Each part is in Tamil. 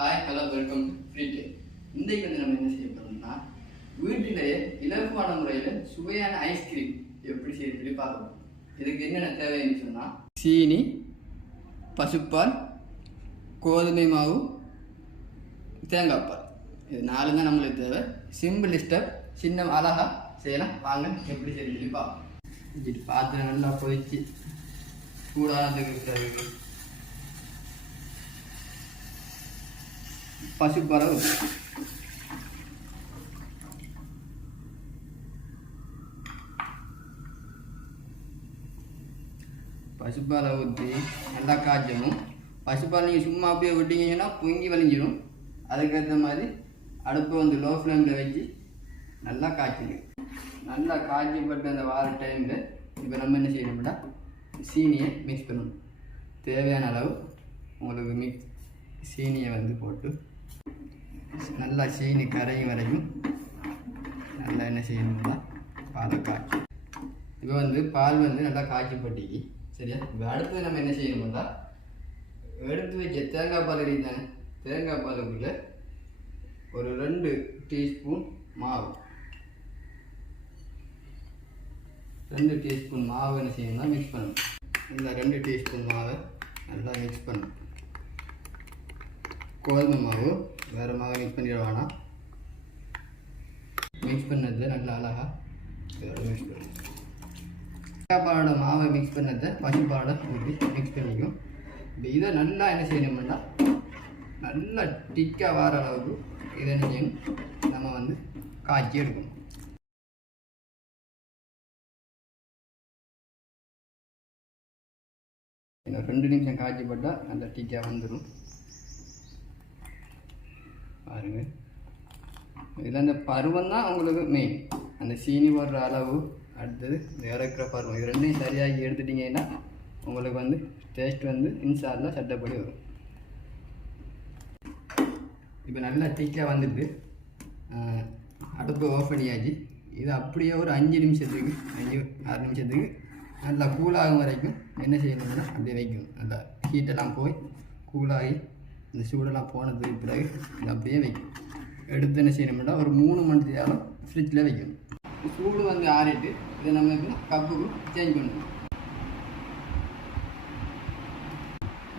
Hi hello welcome to free டே. இன்றைக்கு வந்து நம்ம என்ன செய்ய போகிறோம்னா வீட்டிலேயே இலகுவான முறையில் சுவையான ஐஸ்கிரீம் எப்படி செய்ய பார்க்கணும். இதுக்கு என்னென்ன தேவைன்னு சொன்னால் சீனி, பசுப்பால், கோதுமை மாவு, தேங்காய் பால், இது 4 தான் நம்மளுக்கு தேவை. சிம்பிள் ஸ்டெப், சின்ன அழகாக செய்யலாம். வாங்க எப்படி செய்ய பார்ப்போம். பாத்திரம் நல்லா கொதிச்சு சூடானதுக்கு பசுப்பாலை ஊற்றி நல்லா காய்ச்சணும். பசுப்பால் நீங்கள் சும்மா அப்படியே விட்டீங்கன்னா பொங்கி வலிஞ்சிடும். அதுக்கேற்ற மாதிரி அடுப்பை வந்து லோ ஃப்ளேமில் வச்சு நல்லா காய்ச்சிடும். நல்லா காய்ச்சிப்பட்டு அந்த வார டைமில் இப்போ நம்ம என்ன செய்யணும்னா சீனியை மிக்ஸ் பண்ணணும். தேவையான அளவு உங்களுக்கு சீனியை வந்து போட்டு நல்லா சீனி கரையும் வரைக்கும் நல்லா என்ன செய்யணும்னா பாலை காய்ச்சி. இப்போ வந்து பால் வந்து நல்லா காய்ச்சிப்பட்டிக்கு சரியா. இப்போ அடுத்து நம்ம என்ன செய்யணும்னா எடுத்து வச்ச தேங்காய் பால் தானே, தேங்காய் பாலுக்குள்ளே ஒரு 2 டீஸ்பூன் மாவு, 2 டீஸ்பூன் மாவு என்ன செய்யணும்னா மிக்ஸ் பண்ணணும். இந்த 2 டீஸ்பூன் மாவை நல்லா மிக்ஸ் பண்ணணும். கோதுமை மாவு வேறு மாவு மிக்ஸ் பண்ணிட வேணாம். மிக்ஸ் பண்ணதை நல்லா அழகாக மிக்ஸ் பண்ணணும். தேங்காய்பாலோட மாவை மிக்ஸ் பண்ணதை பசுப்பாலோட ஊற்றி மிக்ஸ் பண்ணிக்கும். இப்போ இதை நல்லா என்ன செய்யணும்னா நல்லா திக்காக வர அளவுக்கு இதை என்ன செய்யணும், நம்ம வந்து காய்ச்சி எடுக்கணும். இன்னும் 2 நிமிஷம் காய்ச்சி போட்டால் நல்லா திக்காக வந்துடும் பாருங்க. இதில் அந்த பருவம் தான் உங்களுக்கு மெயின். அந்த சீனி போடுற அளவு, அடுத்தது இறக்குற பருவம், இது 2ஐயும் சரியாகி எடுத்துட்டிங்கன்னா உங்களுக்கு வந்து டேஸ்ட் வந்து இன்ஷால்லா சட்டப்படி வரும். இப்போ நல்லா திக்காக வந்துட்டு அடுப்பு ஆஃப் பண்ணியாச்சு. இது அப்படியே ஒரு 5 நிமிஷத்துக்கு 5-6 நிமிஷத்துக்கு நல்லா கூலாகும் வரைக்கும் என்ன செய்யணும்னா அப்படியே வைக்கணும். நல்லா ஹீட்டெல்லாம் போய் கூலாகி இந்த சூடெல்லாம் போனதுக்கு பிறகு இது அப்படியே வைக்கணும். எடுத்து என்ன செய்யணும்னா ஒரு 3 மணி நேரம் ஃப்ரிட்ஜில் வைக்கணும். சூடு வந்து ஆறிட்டு இதை நம்ம இப்போ கப்புக்கு சேஞ்ச் பண்ணணும்.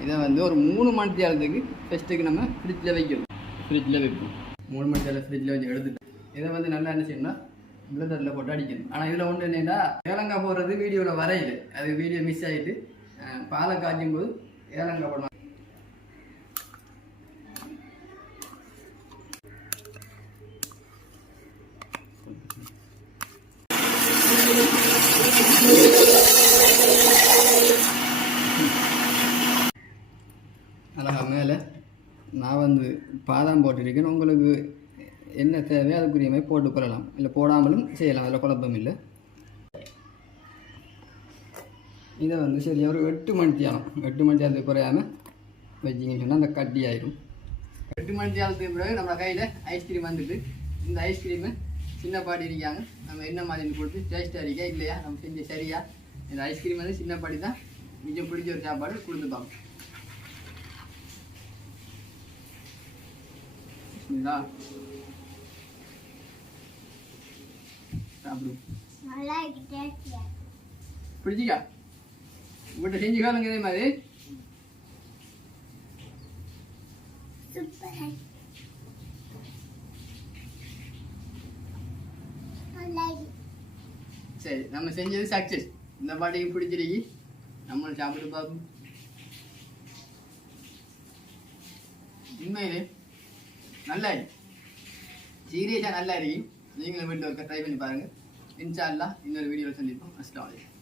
இதை வந்து ஒரு 3 மணி நேரத்துக்கு ஃபஸ்ட்டுக்கு நம்ம ஃப்ரிட்ஜில் வைக்கணும். ஃப்ரிட்ஜில் வைப்போம். 3 மணி நேரம் ஃப்ரிட்ஜில் வச்சு எடுத்துட்டு இதை வந்து நல்லா என்ன செய்யணும்னா பிளேட்டரில் போட்டு அடிக்கணும். ஆனால் இதில் ஒன்று என்னென்னா ஏலங்காய் போடுறது வீடியோவில் வரையில, அது வீடியோ மிஸ் ஆகிட்டு பாலை காய்ச்சும் போது ஏலங்காய் போடணும். அழகா மேலே நான் வந்து பாதாம் போட்டிருக்கேன். உங்களுக்கு என்ன தேவையோ அதுக்குரிய மாதிரி போட்டுக்கொள்ளலாம், இல்லை போடாமலும் செய்யலாம், அதில் குழப்பம் இல்லை. இதை வந்து சரி ஒரு 8 மணி நேரத்துக்கு குறையாமல் வச்சிங்கன்னு சொன்னால் அந்த கட்டி ஆயிடும். 8 மணி நேரத்துக்கு பிறகு நம்ம கையில் ஐஸ்கிரீம் வந்துட்டு இந்த ஐஸ்கிரீமை சின்ன பாட்டி இருக்காங்க, நம்ம என்ன மாதிரி கொடுத்து டேஸ்ட்டாக இருக்கா இல்லையா நம்ம செஞ்ச சரியா. இந்த ஐஸ்கிரீம் வந்து சின்ன பாட்டி தான் மிச்சம் பிடிச்ச ஒரு சாப்பாடு கொடுத்து பார்ப்போம். பிடிச்சிக்கா உங்கள்கிட்ட செஞ்சு காலங்க இதே மாதிரி. சரி, நம்ம செஞ்சது சக்சஸ். இந்த பாட்டிக்கு பிடிச்சிருக்கு, நம்மளும் சாப்பிட்டு பார்ப்போம். உண்மையிலே நல்லா இருக்கு, சீரியஸாக நல்லா இருக்கு. நீங்களும் வீட்டில் ட்ரை பண்ணி பாருங்கள். இன்ஷா அல்லாஹ் இன்னொரு வீடியோவில் சந்திப்போம். அஸ்ஸலாமு அலைக்கும்.